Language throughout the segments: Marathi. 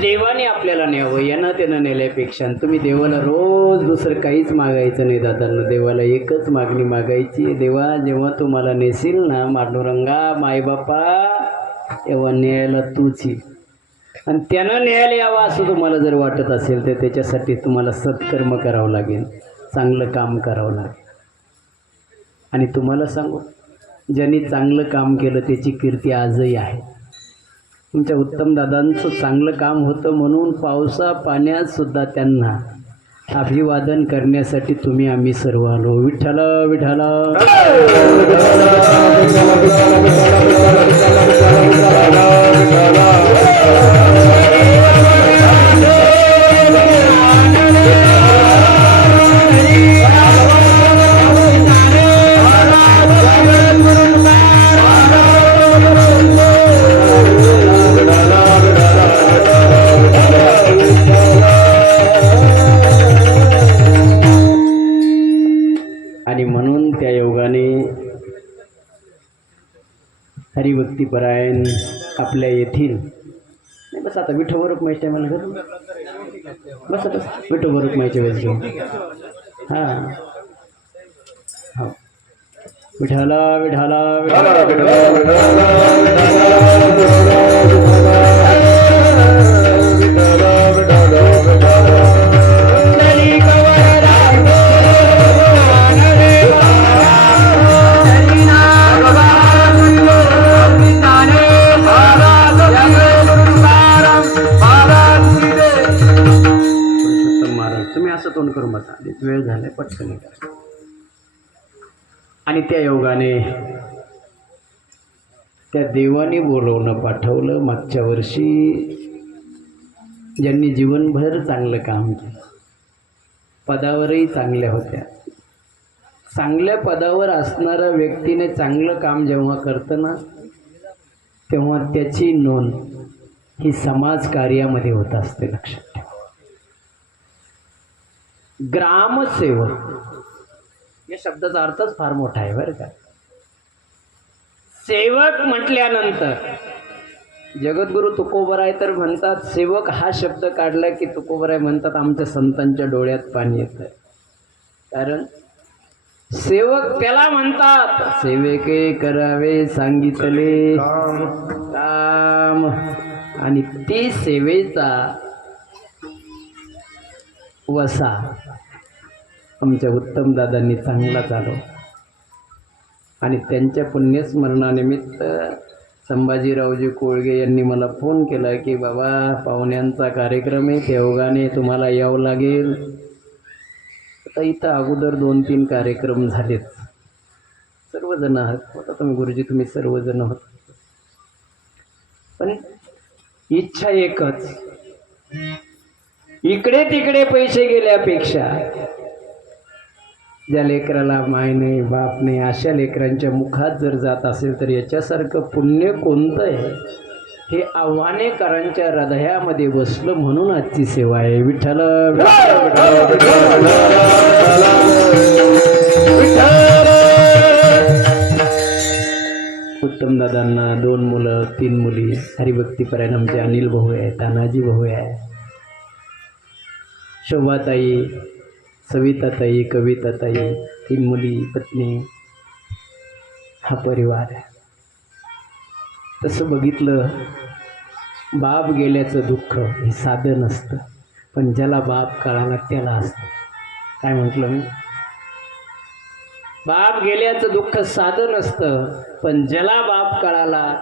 देवाने आपल्याला न्यावं, यानं त्यानं नेल्यापेक्षा तुम्ही देवाला रोज दुसरं काहीच मागायचं नाही दादांना. देवाला एकच मागणी मागायची, देवा जेव्हा तुम्हाला नेशील ना मांडुरंगा मायबापा, तेव्हा न्यायला तूच ये. आणि त्यानं न्यायला यावं असं तुम्हाला जर वाटत असेल तर त्याच्यासाठी तुम्हाला सत्कर्म करावं लागेल, चांगलं काम करावं लागेल. आणि तुम्हाला सांगू, ज्यांनी चांगलं काम केलं त्याची कीर्ती आजही आहे. तुमच्या उत्तम दादांचं चांगलं काम होतं म्हणून पावसा पाण्यात सुद्धा त्यांना अभिवादन करण्यासाठी तुम्ही आम्ही सर्व आलो. विठ्ठल विठ्ठल. आणि म्हणून त्या योगाने हरिभक्तीपरायण आपल्या येथील नाही बस आता विठोबा माहिती आहे मला घर बस बस विठोबा माहिती वेळेस घेऊ. हां हो विठाला विठाला तुम्ही असं तोंड करून बसा, वेळ झालाय पटकन करा. आणि त्या योगाने त्या देवाने बोलवणं पाठवलं. मागच्या वर्षी ज्यांनी जीवनभर चांगलं काम केलं, पदावरही चांगल्या होत्या, चांगल्या पदावर असणाऱ्या व्यक्तीने चांगलं काम जेव्हा करतं ना तेव्हा त्याची नोंद ही समाज कार्यामध्ये होत असते. लक्षात ठेवा. ग्रामसेवक या शब्दाचा अर्थच फार मोठा आहे बरं का. सेवक म्हटल्यानंतर जगद्गुरु तुकोबराय तर म्हणतात, सेवक हा शब्द काढला की तुकोबराय म्हणतात आमच्या संतांच्या डोळ्यात पाणी येतं. कारण सेवक त्याला म्हणतात, सेवेके करावे सांगितले काम. आणि ती सेवेचा वसा आमच्या उत्तम दादांनी चांगला चालव. आणि त्यांच्या पुण्यस्मरणानिमित्त संभाजीरावजी कोळगे यांनी मला फोन केला की बाबा पाहुण्यांचा कार्यक्रम आहे, त्या योगाने तुम्हाला यावं लागेल. आता इथं अगोदर 2-3 कार्यक्रम झालेत, सर्वजण आहात. आता तुम्ही गुरुजी तुम्ही सर्वजण आहात, पण इच्छा एकच, इकडे तिकडे पैसे गेल्यापेक्षा ज्या लेकराला माय नाही बाप नाही अशा लेकरांच्या मुखात जर जात असेल तर याच्यासारखं पुण्य कोणतं आहे हे आव्हानेकरांच्या हृदयामध्ये बसलं. म्हणून आजची सेवा आहे. विठ्ठल उत्तम दादांना 2 मुलं 3 मुली. हरिभक्तीपरायण आमचे अनिल भाऊ आहे, तानाजी भाऊ आहे, शोभाताई, सविताताई, कविताताई, 3 मुली, पत्नी, हा परिवार आहे. तसं बघितलं बाप गेल्याचं दुःख हे साधं नसतं, पण ज्याला बाप कळाला त्याला असतं. काय म्हटलं मी? बाप गेल्याचं दुःख साधं नसतं, पण ज्याला बाप कळाला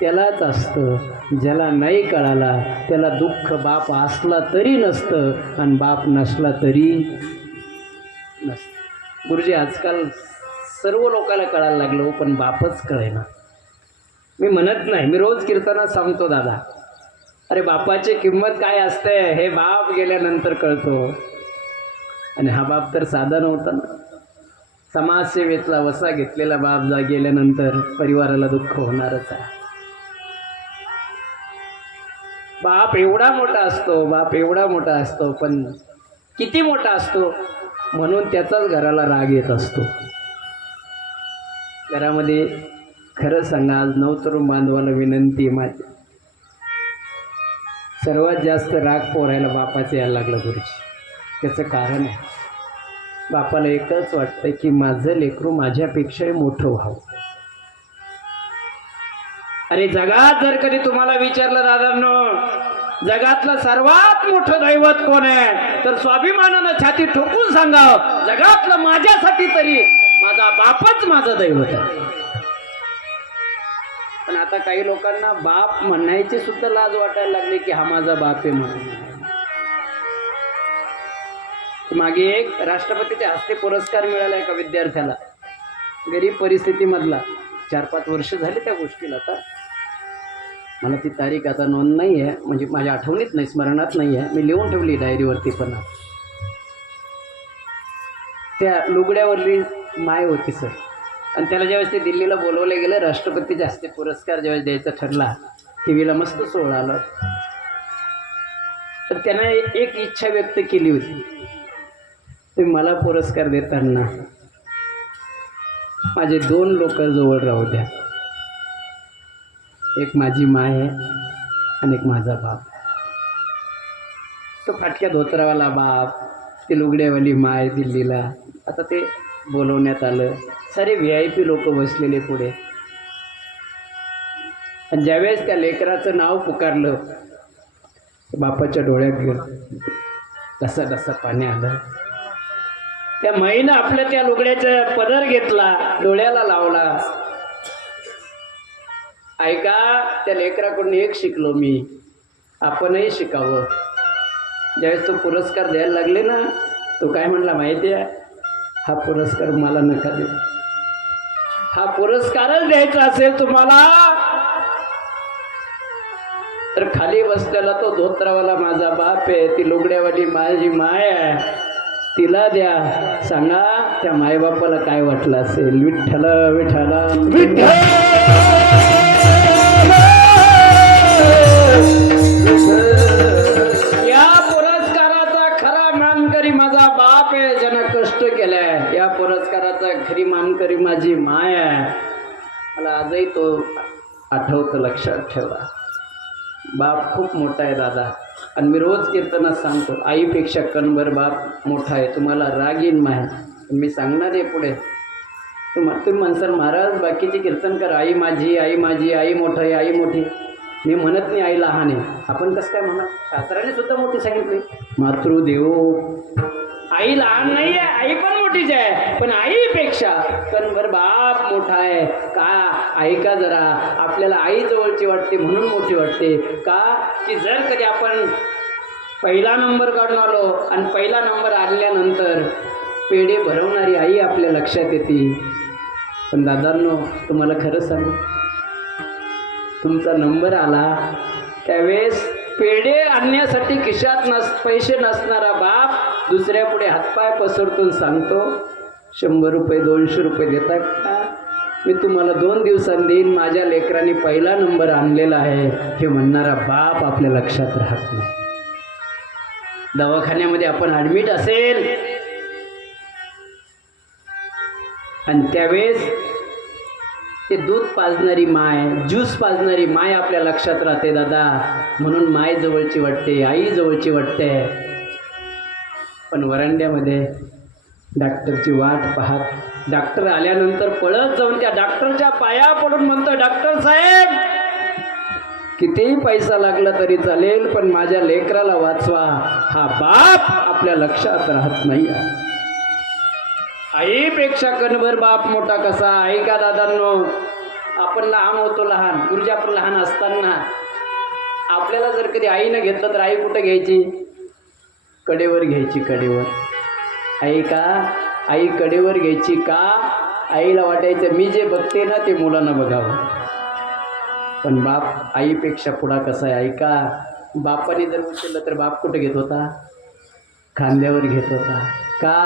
त्यालाच असतं. ज्याला नाही कळाला त्याला दुःख बाप असला तरी नसतं आणि बाप नसला तरी नसतं. गुरुजी आजकाल सर्व लोकांना कळायला लागलो, पण बापच कळेना. मी म्हणत नाही, मी रोज कीर्तनात सांगतो दादा, अरे बापाची किंमत काय असते हे बाप गेल्यानंतर कळतो. आणि हा बाप तर साधा नव्हता ना. समाजसेवेतला वसा घेतलेला बाप गेल्यानंतर परिवाराला दुःख होणारच आहे. बाप एवढा मोठा असतो, बाप एवढा मोठा असतो, पण किती मोठा असतो म्हणून त्याचाच घराला राग येत असतो. घरामध्ये खरं सांगा, आज नवतरुण बांधवाला विनंती आहे माझी, सर्वात जास्त राग पोरायला बापाचं यायला लागला गुरुजी. त्याचं कारण आहे, बापाला एकच वाटतं की माझं लेकरू माझ्यापेक्षाही मोठं व्हावं. अरे जगात जर कधी तुम्हाला विचारलं दादांनो, जगातलं सर्वात मोठं दैवत कोण आहे, तर स्वाभिमानानं छाती ठोकून सांगावं, जगातलं माझ्यासाठी तरी माझा बापच माझं दैवत आहे. पण आता काही लोकांना बाप म्हणायची सुद्धा लाज वाटायला लागली की हा माझा बाप आहे म्हणून. मागे एक राष्ट्रपतीच्या हस्ते पुरस्कार मिळाला एका विद्यार्थ्याला, गरीब परिस्थितीमधला. 4-5 वर्ष झाली त्या गोष्टीला. आता मला ती तारीख आता नोंद नाही आहे, म्हणजे माझ्या आठवणीत नाही, स्मरणात नाही आहे. मी लिहून ठेवली डायरीवरती. पण त्या लुगड्यावरली माय होती सर. आणि त्याला ज्यावेळेस ते दिल्लीला बोलवलं गेलं, राष्ट्रपतीच्या हस्ते पुरस्कार ज्यावेळेस द्यायचा ठरला, टी व्हीला मस्त सोहळा आला, तर त्यानं एक इच्छा व्यक्त केली होती, ते मला पुरस्कार देताना माझे 2 लोक जवळ राहू द्या. एक माझी माय आहे आणि एक माझा बाप. तो फाटक्या धोतरावाला बाप, ते लुगड्यावाली माय दिल्लीला. आता ते बोलवण्यात आलं, सारे VIP लोक बसलेले पुढे. आणि ज्यावेळेस त्या लेकराचं नाव पुकारलं, बापाच्या डोळ्यात गेलं, डसा डसा पाणी आलं. त्या माईनं आपल्या त्या लुगड्याचा पदर घेतला, डोळ्याला लावला. ऐका, त्या लेकराकडून एक शिकलो मी, आपणही शिकावं. ज्यावेळेस तो पुरस्कार द्यायला लागले ना, तो काय म्हणला माहिती आहे, हा पुरस्कार मला नका देऊ. हा पुरस्कारच द्यायचा असेल तुम्हाला तर खाली बसलेला तो धोत्रावाला माझा बाप आहे, ती लुगड्यावाली माझी माय आहे, तिला द्या. सांगा त्या मायबापाला काय वाटलं असेल. विठ्ठल विठ्ठल विठ्ठल. या पुरस्काराचा खरा मानकरी माझा बाप आहे, ज्यानं कष्ट केलंय. या पुरस्काराचा खरी मानकरी माझी माय आहे. मला आजही तो आठवतं, लक्षात ठेवा. बाप खूप मोठा आहे दादा. आणि मी रोज कीर्तनात सांगतो, आईपेक्षा कणभर बाप मोठा आहे. तुम्हाला राग येईन माय, मी सांगणार आहे पुढे. तुम्ही म्हणसाल महाराज बाकीचे कीर्तन कर, आई माझी, आई माझी, आई मोठं आहे, आई मोठी. मी म्हणत नाही आई लहान आहे. आपण कसं काय म्हणा, शास्त्राने सुद्धा मोठी सांगितली. मातृदेवो, आई लहान नाही आहे, आई पण मोठीच आहे. पण आईपेक्षा कणभर बाप मोठा आहे. का ऐका जरा, आपल्याला आई जवळची वाटते म्हणून मोठी वाटते का, की जर कधी आपण पहिला नंबर काढून आलो आणि पहिला नंबर आणल्यानंतर पेढे भरवणारी आई आपल्या लक्षात येते. पण दादांनो, तुम्हाला खरं सांगू, तुमचा नंबर आला त्यावेळेस पेढे आणण्यासाठी खिशात पैसे नसणारा बाप दुसऱ्या पुढे हातपाय पसरतून सांगतो, 100 रुपये 200 रुपये देता का, मी तुम्हाला 2 दिवसांनी देईन, माझ्या लेकरांनी पहिला नंबर आणलेला आहे, हे म्हणणारा बाप आपल्या लक्षात राहत नाही. दवाखान्यामध्ये आपण ॲडमिट असेल आणि त्यावेळेस ते दूध पाजणारी माय, ज्यूस पाजणारी माय आपल्या लक्षात राहते दादा. म्हणून माय जवळची वाटते, आई जवळची वाटते. पण वरांड्यामध्ये डॉक्टरची वाट पाहत, डॉक्टर आल्यानंतर पळत जाऊन त्या डॉक्टरच्या पाया पडून म्हणतो, डॉक्टर साहेब कितीही पैसा लागला तरी चालेल, पण माझ्या लेकराला वाचवा. हा बाप आपल्या लक्षात राहत नाही. आईपेक्षा कणभर बाप मोठा कसा. ऐका दादांनो, आपण लहान होतो, लहान गुरुजी, आपण लहान असताना आपल्याला जर कधी आईनं घेतलं तर आई कुठं घ्यायची, कडेवर घ्यायची, कडेवर. ऐका, आई कडेवर घ्यायची का, आईला वाटायचं मी जे बघते ना ते मुलांना बघावं. पण बाप आईपेक्षा पुढा कसा आहे. ऐका, बापाने जर उचललं तर बाप कुठं घेत होता, खांद्यावर घेत होता. का,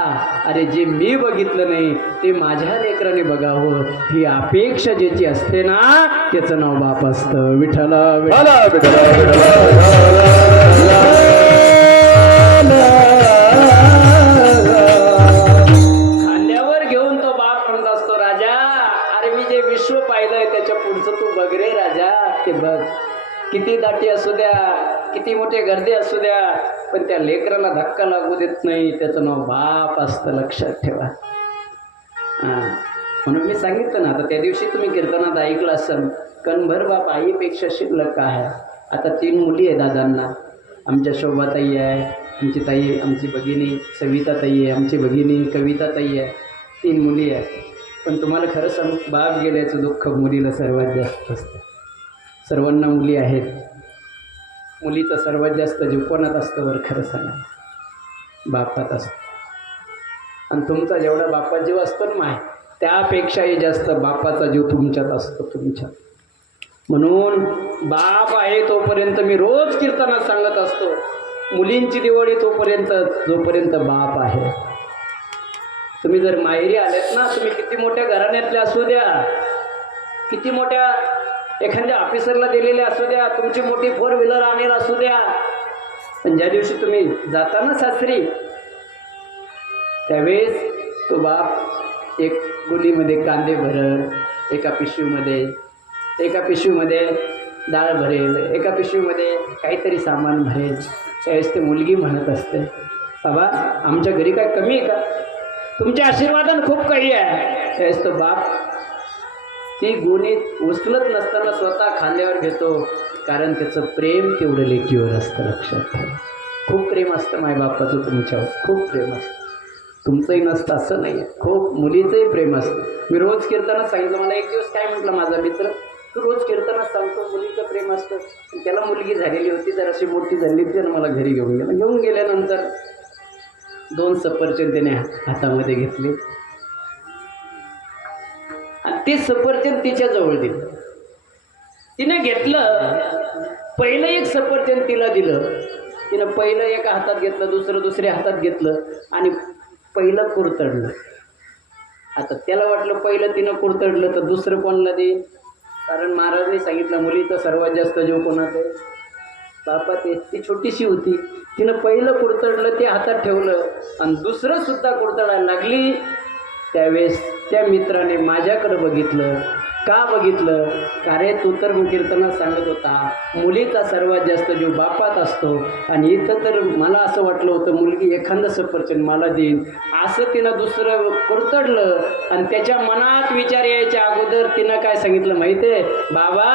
अरे जे मी बघितलं नाही ते माझ्या लेकराने बघावं, ही अपेक्षा ज्याची असते ना त्याचं नाव बाप असतं. विठ्ठल खांद्यावर घेऊन तो बाप म्हणत असतो, राजा अरे मी जे विश्व पाहिलंय त्याच्या पुढचं तू बघ रे राजा, ते बघ किती दाटी असू द्या, किती मोठे गर्दी असू द्या, पण त्या लेकराला धक्का लागू देत नाही. त्याचं नाव बाप असतं, लक्षात ठेवा. हां, म्हणून मी सांगितलं ना, आता त्या दिवशी तुम्ही कीर्तनात ऐकलं असेल, कणभर बाप आईपेक्षा शिल्लक काय आहे. आता 3 मुली आहे दादांना. आमच्या शोभाताई आहे, आमची ताई, आमची भगिनी सविताताई आहे, आमची भगिनी कविताताई आहे. 3 मुली आहे. पण तुम्हाला खरं सांगू, बाप गेल्याचं दुःख मुलीला सर्वात जास्त असतं. सर्वांना मुली आहेत, मुलीचं सर्वात जास्त जीव कोणात असतं वर खरं सांगा, बापात असतो. आणि तुमचा जेवढा बापात जीव असतो ना माय, त्यापेक्षाही जास्त बापाचा जीव तुमच्यात असतो, तुमच्यात. म्हणून बाप आहे तोपर्यंत मी रोज कीर्तनात सांगत असतो, मुलींची दिवाळी तोपर्यंत जोपर्यंत बाप आहे. तुम्ही जर माहेरी आलेत ना, तुम्ही किती मोठ्या घराण्यातले असू द्या, किती मोठ्या एखाद्या ऑफिसरला दिलेले असू द्या, तुमची मोठी 4 व्हीलर आणेल असू द्या, पण ज्या दिवशी तुम्ही जाता ना सासरी, त्यावेळेस तो बाप एक गुलीमध्ये कांदे भरेल, एका पिशवीमध्ये डाळ भरेल, एका पिशवीमध्ये काहीतरी सामान भरेल. त्यावेळेस ते मुलगी म्हणत असते, बाबा आमच्या घरी काय कमी आहे का, तुमच्या आशीर्वादानं खूप काही आहे. त्यावेळेस तो बाप ती गुणी उचलत नसताना स्वतः खांद्यावर घेतो, कारण त्याचं प्रेम तेवढं लेकीवर असतं. लक्षात ठेवा, खूप प्रेम असतं मायबापाचं तुमच्यावर, खूप प्रेम असतं. तुमचंही नसतं असं नाही आहे, खूप मुलीचंही प्रेम असतं. मी रोज कीर्तनात सांगितलं, मला एक दिवस काय म्हटलं माझा मित्र, तू रोज कीर्तनात सांगतो मुलीचं प्रेम असतं. त्याला मुलगी झालेली होती, जराशी मोठी झाली होती, आणि मला घरी घेऊन गेल्यानंतर 2 सफरचंद त्याने हातामध्ये घेतले, आणि ते सफरचंद तिच्या जवळ दिलं. तिने घेतलं, पहिलं एक सफरचंद तिला दिलं. तिनं पहिलं एका हातात घेतलं, दुसऱ्या हातात घेतलं, आणि पहिलं कुरतडलं. आता त्याला वाटलं पहिलं तिनं कुरतडलं तर दुसरं कोणाला देईल, कारण महाराजांनी सांगितलं मुलीचा सर्वात जास्त जीव कोणाचा आहे, बापात आहे. ती छोटीशी होती, तिनं पहिलं कुरतडलं, ते हातात ठेवलं, आणि दुसरं सुद्धा कुरतडायला लागली. त्यावेळेस त्या मित्राने माझ्याकडं बघितलं. का बघितलं, का रे तू तर कीर्तनात सांगत होता मुलीचा सर्वात जास्त जीव बापात असतो, आणि इथं तर मला असं वाटलं होतं मुलगी एखादं सफरचंद मला देईन. असं तिनं दुसरं कुरतडलं, आणि त्याच्या मनात विचार यायच्या अगोदर तिनं काय सांगितलं माहिती आहे, बाबा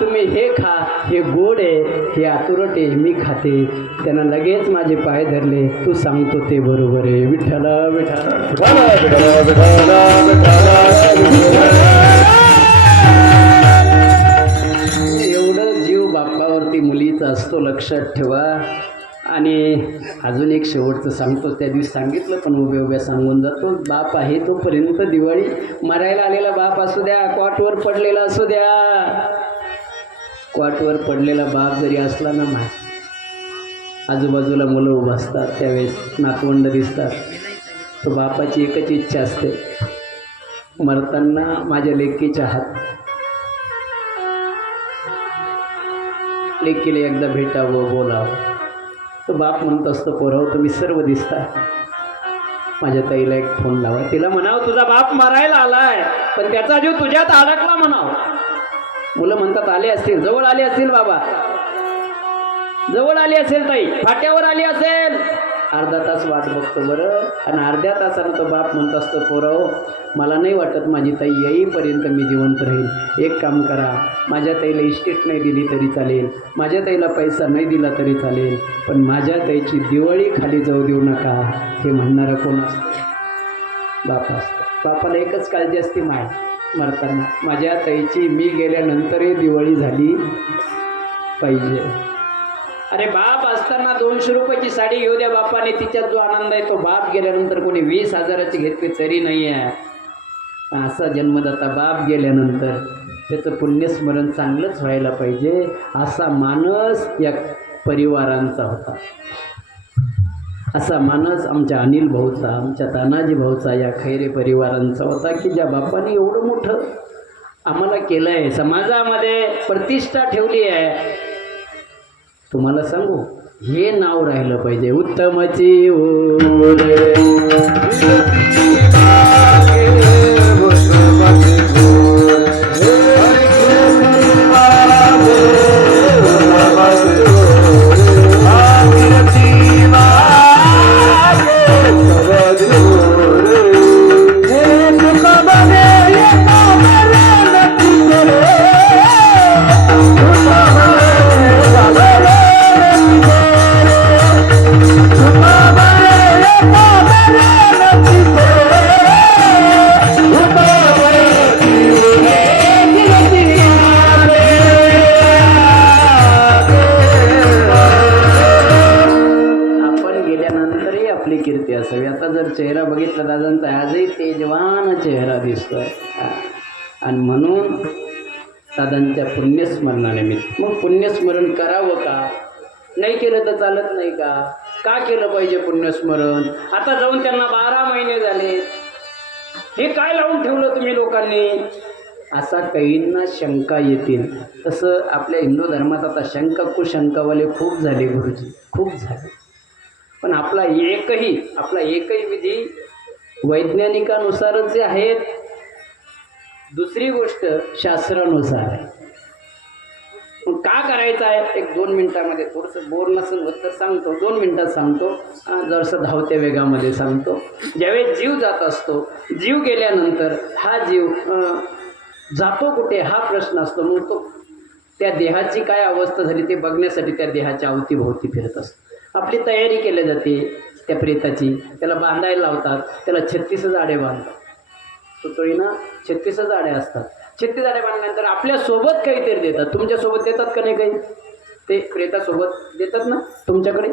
तुम्ही हे खा, हे गोड आहे, हे आतुरट आहे, मी खाते. त्यानं लगेच माझे पाय धरले, तू सांगतो ते बरोबर आहे. विठ्ठला विठ्ठला एवढं जीव बापावरती मुलीचा असतो, लक्षात ठेवा. आणि अजून एक शेवटचं सांगतो, त्या दिवशी सांगितलं पण उभ्या सांगून जातो. बाप आहे तोपर्यंत दिवाळी. मरायला आलेला बाप असू द्या, कॉटवर पडलेला असू द्या, कॉटवर पडलेला बाप जरी असला ना, आजूबाजूला मुलं उभं असतात, त्यावेळेस नातवंड दिसतात, तो बापाची एकच इच्छा असते, मरताना माझ्या लेकीच्या हात, लेकीला एकदा भेटावं, बोलावं. तो बाप म्हणत असतो, पोराव तुम्ही सर्व दिसता, माझ्या ताईला एक फोन लावा, तिला म्हणावं तुझा बाप मारायला आलाय, पण त्याचा जीव तुझ्यात अडकला म्हणावं. मुलं म्हणतात आले असतील, जवळ आले असतील, बाबा जवळ आली असेल, ताई फाट्यावर आली असेल, अर्धा तास वाट बघतो बरं, आणि अर्ध्या तासानं तो बाप म्हणत असतो, पोराव मला नाही वाटत माझी ताई येईपर्यंत मी जिवंत राहील. एक काम करा, माझ्या ताईला इस्टेट नाही दिली तरी चालेल, माझ्या ताईला पैसा नाही दिला तरी चालेल, पण माझ्या ताईची दिवाळी खाली जाऊ देऊ नका. हे म्हणणारा कोण असतो? बाप असतो. बापाला एकच काळजी असते माय मरताना, माझ्या ताईची मी गेल्यानंतरही दिवाळी झाली पाहिजे. अरे बाप असताना 200 रुपयाची साडी घेऊ द्या बापाने, तिच्यात जो आनंद आहे तो बाप गेल्यानंतर कोणी 20,000ची घेतली तरी नाही आहे. असा जन्मदाता बाप गेल्यानंतर त्याचं पुण्यस्मरण चांगलंच व्हायला पाहिजे, असा मानस या परिवारांचा होता. असा मानस आमच्या अनिल भाऊचा, आमच्या तानाजी भाऊचा, या खैरे परिवारांचा होता, की ज्या बापाने एवढं मोठं आम्हाला केलं आहे, समाजामध्ये प्रतिष्ठा ठेवली आहे. तुम्हाला सांगू, हे नाव राहिलं पाहिजे, उत्तमची ओढ चेहरा बघितला दादांचा, आजही तेजवान चेहरा दिसतोय. आणि म्हणून दादांच्या पुण्यस्मरणानिमित्त मग पुण्यस्मरण करावं का? नाही केलं तर चालत नाही का? का केलं पाहिजे पुण्यस्मरण? आता जाऊन त्यांना 12 महिने झाले, हे काय लावून ठेवलं तुम्ही लोकांनी? असा काहींना शंका येतील. तसं आपल्या हिंदू धर्मात आता शंका कुशंकावाले खूप झाले गुरुजी, खूप झाले. पण आपला एकही विधी वैज्ञानिकानुसारच आहेत. दुसरी गोष्ट शास्त्रानुसार आहे. मग का करायचं आहे? एक 2 मिनिटामध्ये, थोडंसं बोर नसेल होत तर सांगतो, 2 मिनिटात सांगतो, जरासं धावत्या वेगामध्ये सांगतो. ज्यावेळेस जीव जात असतो, जीव गेल्यानंतर हा जीव जातो कुठे हा प्रश्न असतो. मग तो त्या देहाची काय अवस्था झाली ते बघण्यासाठी त्या देहाच्या अवतीभोवती फिरत असतो. आपली तयारी केली जाते त्या प्रेताची, त्याला बांधायला लावतात, त्याला 36 जाडे बांधतात. सुतळीना 36 जाडे असतात. 36 जाडे बांधल्यानंतर आपल्यासोबत काहीतरी देतात. तुमच्यासोबत देतात का नाही? काही ते प्रेतासोबत देतात ना तुमच्याकडे?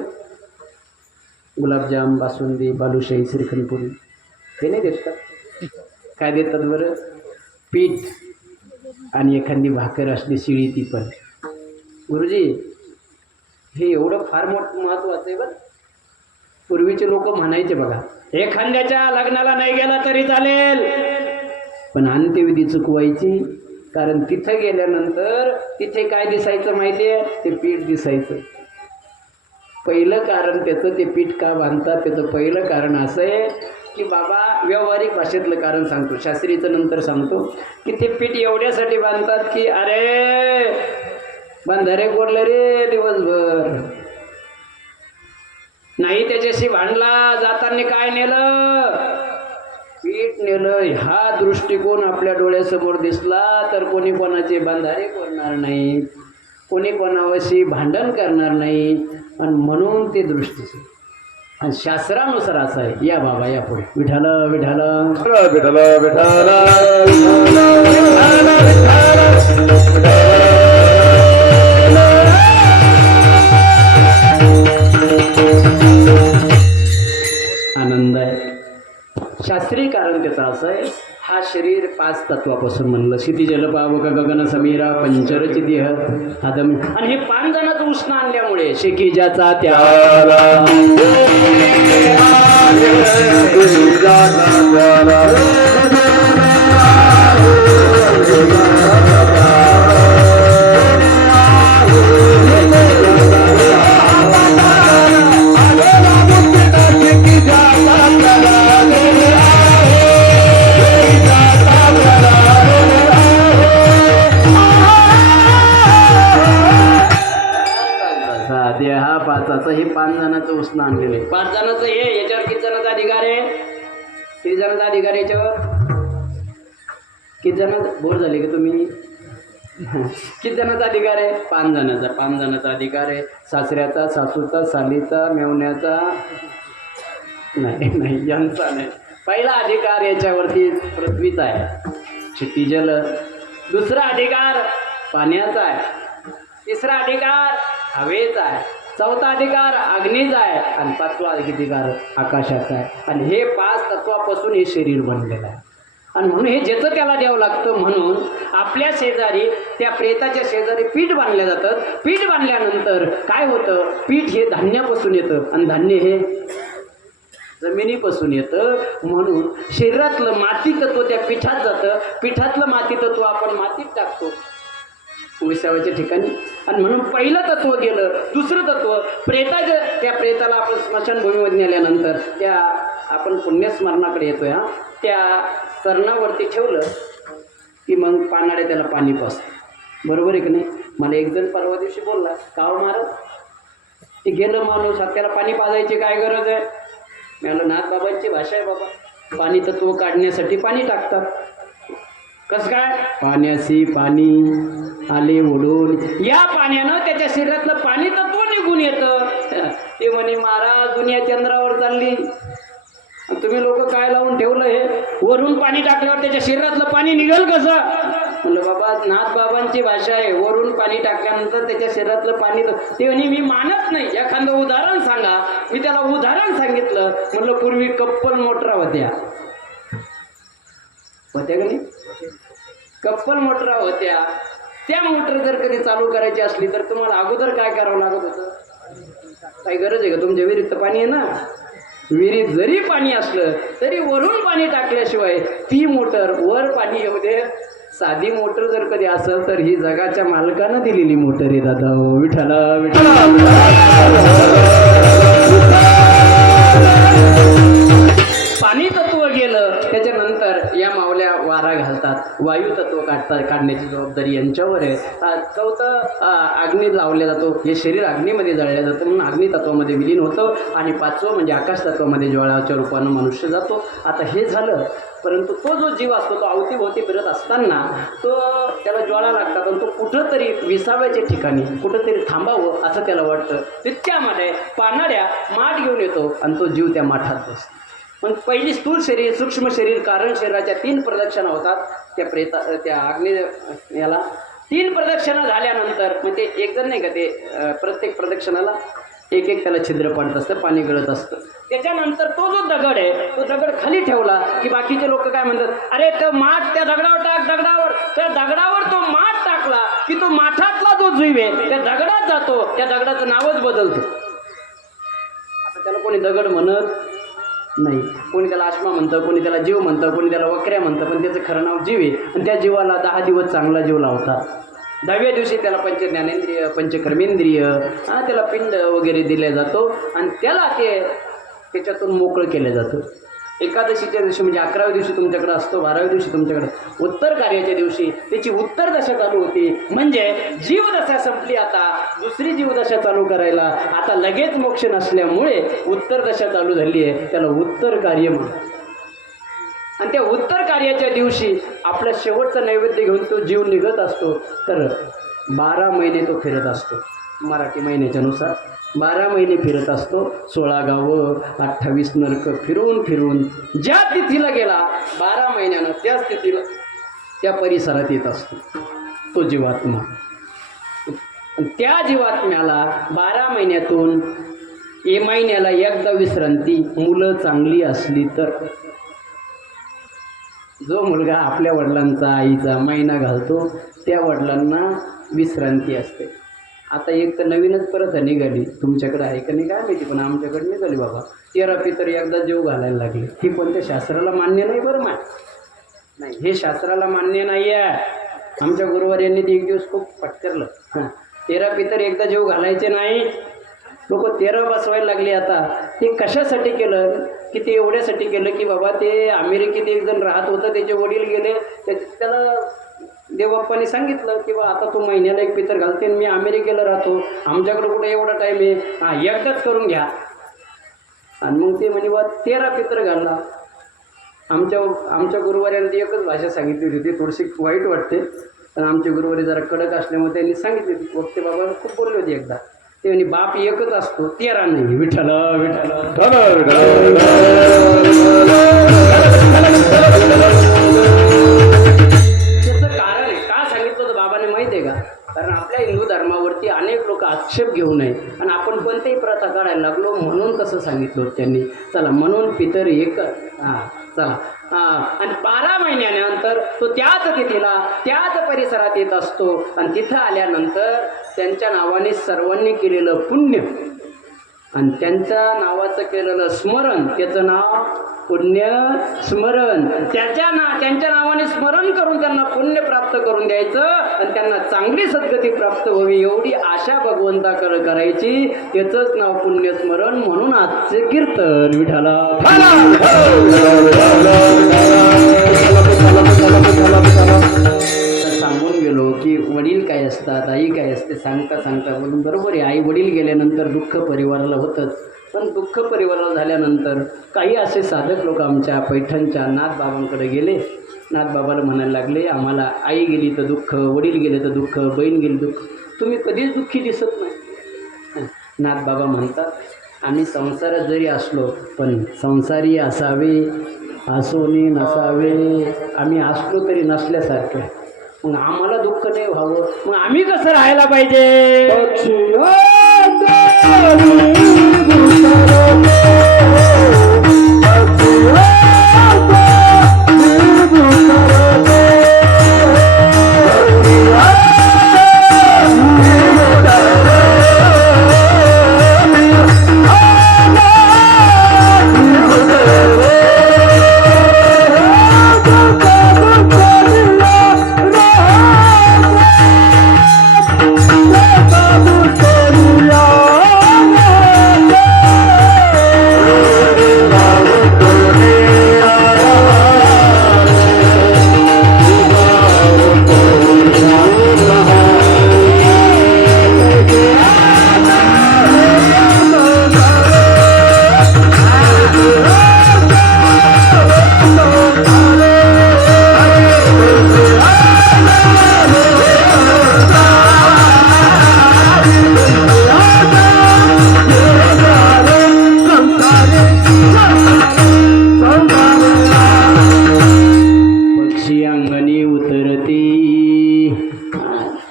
गुलाबजाम, बासुंदी, बालुशाही, श्रीखंडपुरी हे नाही देत का? काय देतात बरं? पीठ आणि एखादी भाकर असली शिळी, ती पण. गुरुजी हे एवढं फार महत्त्वाचं आहे बरं. पूर्वीचे लोक म्हणायचे बघा, एखाद्याच्या लग्नाला नाही गेला तरी चालेल, पण अंत्यविधी चुकवायची. कारण तिथं गेल्यानंतर तिथे काय दिसायचं माहिती आहे? ते पीठ दिसायचं. पहिलं कारण त्याचं, ते पीठ का बांधतात त्याचं पहिलं कारण असं आहे की बाबा, व्यावहारिक भाषेतलं कारण सांगतो, शास्त्रीचं नंतर सांगतो, की ते पीठ एवढ्यासाठी बांधतात की अरे बंधारे कोरले रे दिवसभर, नाही त्याच्याशी भांडला, जाताना काय नेलं? पीठ नेलं. हा दृष्टिकोन आपल्या डोळ्यासमोर दिसला तर कोणी कोणाचे बंधारे कोरणार नाही, कोणी कोणावशी भांडण करणार नाही. आणि म्हणून ते दृष्टीचे आणि शास्त्रानुसार असं आहे. या बाबा या पुढे. विठाल विठाल विठाल विठाल आनंद आहे. शास्त्रीय कारण त्याचं असं आहे, हा शरीर 5 तत्वापासून म्हणलं. क्षिती जल पावक गगन समीरा पंचरची देह आदम. आणि हे 5 जणांचं उष्ण आणल्यामुळे शेकीजाचा त्याला देहा 5चं हे 5 जणांचं उष्ण आणलेलं आहे. 5 जणांचं हे. याच्यावर किती जणांचा अधिकार आहे? किती जणांचा अधिकार आहे याच्यावर? किती जणांचा? बोर झाले का तुम्ही? किती जणांचा अधिकार आहे? 5 जणांचा. 5 जणांचा अधिकार आहे. सासऱ्याचा, सासूचा, सालीचा, मेवण्याचा नाही, यांचा नाही. पहिला अधिकार याच्यावरती पृथ्वीचा आहे, क्षितिजल. दुसरा अधिकार पाण्याचा आहे. तिसरा अधिकार हवेचा आहे. चौथा अधिकार अग्नीचा आहे. आणि 5वा अधिकार आकाशाचा आहे. आणि हे 5 तत्वापासून हे शरीर बनलेलं आहे. आणि म्हणून हे ज्याचं त्याला द्यावं लागतं. म्हणून आपल्या शेजारी, त्या प्रेताच्या शेजारी पीठ बांधल्या जातं. पीठ बांधल्यानंतर काय होतं? पीठ हे धान्यापासून येतं आणि धान्य हे जमिनीपासून येतं. म्हणून शरीरातलं माती तत्व त्या पिठात जातं. पिठातलं माती तत्व आपण मातीत टाकतो विसाव्याच्या ठिकाणी. आणि म्हणून पहिलं तत्व गेलं. दुसरं तत्व त्या प्रेताला आपण स्मशानभूमीमध्ये नेल्यानंतर त्या आपण पुण्यस्मरणाकडे येतोय. त्या सरणावरती ठेवलं की मग पानाडे त्याला पाणी पाजतं. बरोबर आहे की नाही? मला एक जण परवा दिवशी बोलला, काव महाराज ते गेलं माणूस, त्याला पाणी पाजायची काय गरज आहे? मी म्हणलं नाथ बाबांची भाषा आहे बाबा, पाणी तत्व काढण्यासाठी पाणी टाकतात. कसं काय? पाण्याशी पाणी आले ओढून, या पाण्यानं त्याच्या शरीरातलं पाणी तत्व निघून येतं. ते म्हणे महाराज दुनिया चंद्रावर चालली, तुम्ही लोक काय लावून ठेवलं हे? वरून पाणी टाकल्यावर त्याच्या शरीरातलं पाणी निघेल कसं? म्हणलं बाबा नाथ बाबांची भाषा आहे, वरून पाणी टाकल्यानंतर त्याच्या शरीरातलं पाणी ते म्हणे मी मानत नाही, एखादं उदाहरण सांगा. मी त्याला उदाहरण सांगितलं. म्हणलं पूर्वी कप्पल मोटरा होत्या का नाही, कप्पल मोटरा होत्या. त्या मोटर जर कधी चालू करायची असली तर तुम्हाला अगोदर काय करावं लागत होतं? काही गरज आहे का? तुमच्या विहिरीत तर पाणी आहे ना. विहिरीत जरी पाणी असलं तरी वरून पाणी टाकल्याशिवाय ती मोटर वर पाणी येऊ दे. साधी मोटर जर कधी असेल तर ही जगाच्या मालकानं दिलेली मोटर आहे दादा. हो विठ्ठला विठ्ठला. पाणी तत्व गेलं त्याच्यानंतर या मावल्या वारा घालतात, वायू तत्व काढण्याची जबाबदारी यांच्यावर आहे. चौथं अग्नी लावला जातो, हे शरीर अग्नीमध्ये जळलं जातं म्हणून अग्नी तत्वामध्ये विलीन होतं. आणि पाचवं म्हणजे आकाश तत्वामध्ये ज्वाळाच्या रूपानं मनुष्य जातो. आता हे झालं, परंतु तो जो जीव असतो तो अवतीभोवती फिरत असताना तो त्याला ज्वाळा लागतात आणि तो कुठंतरी विसाव्याच्या ठिकाणी कुठंतरी थांबावं असं त्याला वाटतं. तितक्यामध्ये पानाड्या माठ घेऊन येतो आणि तो जीव त्या माठात बसतो. पण पहिली स्थूल शरीर, सूक्ष्म शरीर, कारण शरीराच्या 3 प्रदक्षिणा होतात. त्या अग्नी याला 3 प्रदक्षिणा झाल्यानंतर मग ते एक जण नाही का, ते प्रत्येक प्रदक्षिणाला एक एक त्याला छिद्र पडत असतं, पाणी गळत असतं. त्याच्यानंतर तो जो दगड आहे तो दगड खाली ठेवला की बाकीचे लोक काय म्हणतात, अरे तो माठ त्या दगडावर टाक, दगडावर. त्या दगडावर तो माठ टाकला की तो माठातला जो जीव आहे त्या दगडात जातो, त्या दगडाचं नावच बदलतो. आता त्याला कोणी दगड म्हणत नाही, कोणी त्याला आत्मा म्हणतं, कोणी त्याला जीव म्हणतं, कोणी त्याला वक्र्या म्हणतं, पण त्याचं खरं नाव जीव आहे. आणि त्या जीवाला 10 दिवस चांगला जीव लावतात. 10व्या दिवशी त्याला पंचज्ञानेंद्रिय, पंचकर्मेंद्रिय, त्याला पिंड वगैरे दिला जातो आणि त्याला त्याच्यातून मोकळं केलं जातं. एकादशीच्या दिवशी म्हणजे 11व्या दिवशी तुमच्याकडे असतो, 12व्या दिवशी तुमच्याकडे उत्तर कार्याच्या दिवशी त्याची उत्तर दशा चालू होती. म्हणजे जीवदशा संपली, आता दुसरी जीवदशा चालू करायला आता लगेच मोक्ष नसल्यामुळे उत्तर दशा चालू झाली आहे. त्याला उत्तर कार्य म्हणतात. आणि त्या उत्तर कार्याच्या दिवशी आपला शेवटचा नैवेद्य घेऊन तो जीव निघत असतो. तर 12 महिने तो फिरत असतो. मराठी महिन्याच्या नुसार 12 महिने फिरत असतो. 16 गावं, 28 नरक फिरून फिरून ज्या तिथीला गेला 12 महिन्यानं त्याच तिथीला त्या परिसरात येत असतो तो जीवात्मा. त्या जीवात्म्याला 12 महिन्यातून महिन्याला एकदा विश्रांती, मुलं चांगली असली तर. जो मुलगा आपल्या वडिलांचा, आईचा महिना घालतो त्या वडिलांना विश्रांती असते. आता एक तर नवीनच परत निघाली, तुमच्याकडे आहे का नाही काय माहिती, पण आमच्याकडे निघाली बाबा. 13 पितर एकदा जीव घालायला लागले. ही कोणत्या शास्त्राला मान्य नाही बरं नाही, हे शास्त्राला मान्य नाही आहे. आमच्या गुरुवार्यांनी ते एक दिवस खूप पटकरलं. 13 पितर एकदा जीव घालायचे नाही. लोक 13 बसवायला लागले. आता ते कशासाठी केलं की ते एवढ्यासाठी केलं की बाबा ते अमेरिकेत एक जण राहत होतं, त्याचे वडील गेले, त्याला देवबाप्पाने सांगितलं की बा आता तू महिन्याला एक पितर घालते, मी अमेरिकेला राहतो, आमच्याकडे कुठे एवढा टाईम आहे, एकदाच करून घ्या. आणि मग ते म्हणे बा 13 पितर घालला. आमच्या गुरुवाऱ्यांनी एकच भाषा सांगितली होती, ती थोडीशी वाईट वाटते, पण आमचे गुरुवारी जरा कडक असल्यामुळे त्यांनी सांगितली होती. वक्ते बाबा खूप बोलले होते एकदा, ते म्हणे बाप एकच असतो, 13 नाही. विठ्ठल कारण आपल्या हिंदू धर्मावरती अनेक लोक आक्षेप घेऊ नये आणि आपण कोणत्याही प्रथा काढायला लागलो म्हणून तसं सांगितलं त्यांनी. चला म्हणून पितर एक चला आणि 12 महिन्यानंतर तो त्याच तिथीला त्याच परिसरात येत असतो. आणि तिथं आल्यानंतर त्यांच्या नावाने सर्वांनी केलेलं पुण्य आणि त्यांच्या नावाचं केलेलं स्मरण, त्याचं नाव पुण्य स्मरण. त्यांच्या नावाने स्मरण करून त्यांना पुण्य प्राप्त करून द्यायचं आणि त्यांना चांगली सद्गती प्राप्त व्हावी एवढी आशा भगवंताकडे करायची. त्याचंच नाव पुण्य स्मरण. म्हणून आजचे कीर्तन विठाला सांगून गेलो की वडील काय असतात, आई काय असते सांगता बोलून बरोबर आहे. आई वडील गेल्यानंतर दुःख परिवाराला होतंच, पण दुःख परिवाराला झाल्यानंतर काही असे साधक लोक आमच्या पैठणच्या नाथबाबांकडे गेले. नाथबाबाला म्हणायला लागले, आम्हाला आई गेली तर दुःख, वडील गेले तर दुःख, बहीण गेली दुःख, तुम्ही कधीच दुःखी दिसत नाही. नाथबाबा म्हणतात, आम्ही संसारात जरी असलो पण संसारी असावे, असोनी नसावे. आम्ही असलो तरी नसल्यासारखे. मग आम्हाला दुःख नाही व्हावं, मग आम्ही कसं राहायला पाहिजे?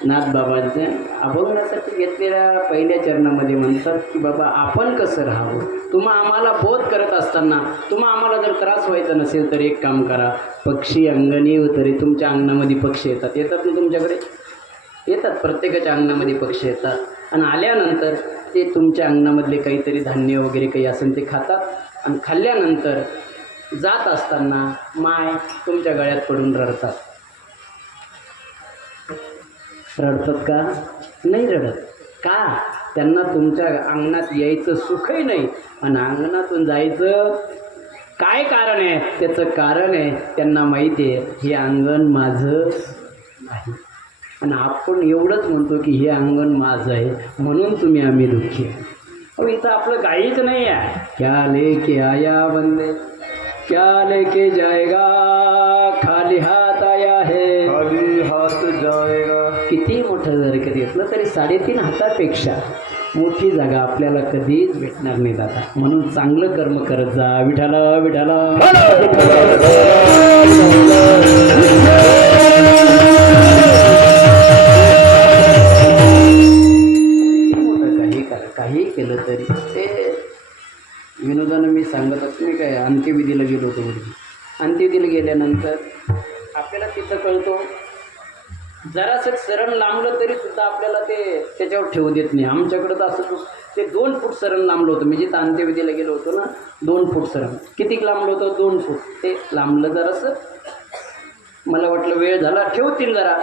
नाथबाबांच्या अभंगासाठी घेतलेल्या पहिल्या चरणामध्ये म्हणतात की बाबा आपण कसं राहावं. तुम्हा आम्हाला बोध करत असताना तुम्हा आम्हाला जर त्रास व्हायचा नसेल तर एक काम करा, पक्षी अंगणी उतरे. तुमच्या अंगणामध्ये पक्षी येतात ना तुमच्याकडे? येतात, प्रत्येकाच्या अंगणामध्ये पक्षी येतात. आणि आल्यानंतर ते तुमच्या अंगणामधले काहीतरी धान्य वगैरे काही असेल ते खातात. आणि खाल्ल्यानंतर जात असताना माय तुमच्या गळ्यात पडून रडतात. रडतात का? नाही रडत. का? त्यांना तुमच्या अंगणात यायचं सुखही नाही आणि अंगणातून जायचं काय कारण आहे? त्याचं कारण आहे त्यांना माहिती आहे हे अंगण माझं नाही. आणि आपण एवढंच म्हणतो की हे अंगण माझं आहे म्हणून तुम्ही आम्ही दुःखी आहे. अहो इथं आपलं काहीच नाही आहे. क्या लेके आया बंदे क्या लेके जाएगा, खाली हात आया है खाली हात जाएगा. किती मोठं जर कधी घेतलं तरी 3.5 हातापेक्षा मोठी जागा आपल्याला कधीच भेटणार नाही दादा. म्हणून चांगलं कर्म करत जा. विठाला विठाला काही केलं तरी ते विनोदानं मी सांगत असतो. मी काय अंत्यविधीला गेलो होतो मुलगी. अंत्यविधीला गेल्यानंतर आपल्याला तिथं कळतो जरासं सरण लांबलं तरी सुद्धा आपल्याला ते त्याच्यावर ठेवू देत नाही. आमच्याकडं तर असं ते 2 फूट सरण लांबलं होतं. मी जिथं अंत्यविधीला गेलो होतो ना 2 फूट सरण. किती लांबलं होतं? 2 फूट. ते लांबलं जरासं. मला वाटलं वेळ झाला ठेवतील जरा.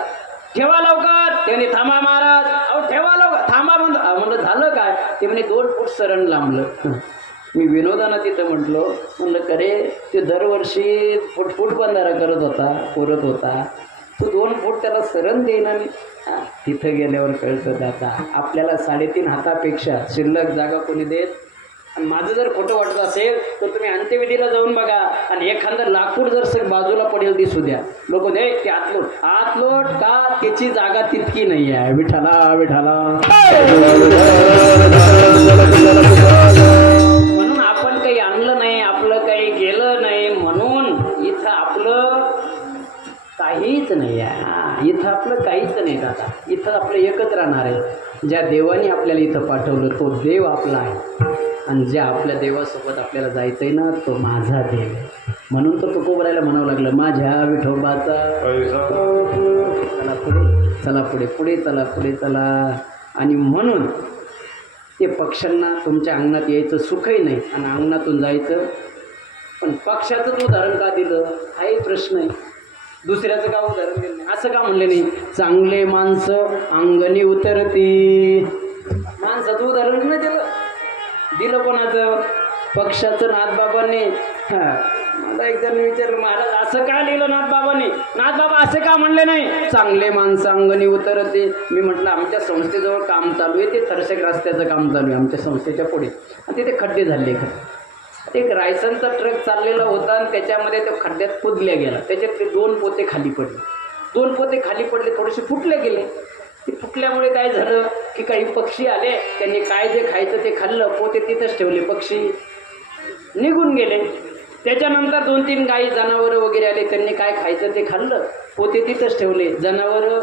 ठेवा लवकर. त्याने थांबा महाराज. अहो ठेवा लवकर. थांबा म्हणलं झालं काय? ते म्हणे 2 फूट सरण लांबलं. मी विनोदानं तिथं म्हणलं करे ते दरवर्षी फूट बंधारा करत होता तू 2 फूट त्याला सरण देईना नाही. तिथं गेल्यावर कळतं दादा आपल्याला 3.5 हातापेक्षा शिल्लक जागा कोणी देत. आणि माझं जर खोटं वाटत असेल तर तुम्ही अंत्यविधीला जाऊन बघा आणि एखादं लाकूड जर बाजूला पडेल दिसू द्या. लोक दे ते आतलोट का त्याची जागा तितकी नाही आहे. विठाला विठाला. म्हणून आपण काही आणलं नाही, आपलं काही गेलं नाही म्हणून इथं आपलं काहीच नाही आहे. इथं आपलं काहीच नाही दादा. इथं आपलं एकच राहणार आहे. ज्या देवाने आपल्याला इथं पाठवलं तो देव आपला आहे आणि ज्या आपल्या देवासोबत आपल्याला जायचं आहे ना तो माझा देव आहे. म्हणून तर तुकोबरायला म्हणावं लागलं माझ्या विठोबाचा चला पुढे चला पुढे पुढे चला पुढे चला. आणि म्हणून ते पक्ष्यांना तुमच्या अंगणात यायचं सुखही नाही आणि अंगणातून जायचं. पण पक्षाचंच उदाहरण का दिलं हाही प्रश्न आहे. दुसऱ्याचं का उदाहरण दिलं नाही? असं का म्हणले नाही? चांगले माणसं अंगणी उतरती. माणसाचं उदाहरण नाही दिलं कोणाचं? पक्षाचं. नाथबाबांनी मला एक जण विचारलं महाराज असं का लिहिलं नाथबाबांनी? नाथबाबा असे का म्हणले नाही चांगले माणसं अंगणी उतरते? मी म्हटलं आमच्या संस्थेजवळ काम चालू आहे. ते थरशक रस्त्याचं काम चालू आहे आमच्या संस्थेच्या पुढे. आणि तिथे खड्डे झाले. एक रायसनचा ट्रक चाललेला होता आणि त्याच्यामध्ये तो खड्ड्यात कुदल्या गेला. त्याच्यात ते 2 पोते खाली पडले. 2 पोते खाली पडले, थोडेसे फुटले गेले. ते फुटल्यामुळे काय झालं की काही पक्षी आले. त्यांनी काय जे खायचं ते खाल्लं. पोते तिथंच ठेवले. पक्षी निघून गेले. त्याच्यानंतर 2-3 गाई जनावरं वगैरे आले, त्यांनी काय खायचं ते खाल्लं, पोते तिथंच ठेवले, जनावरं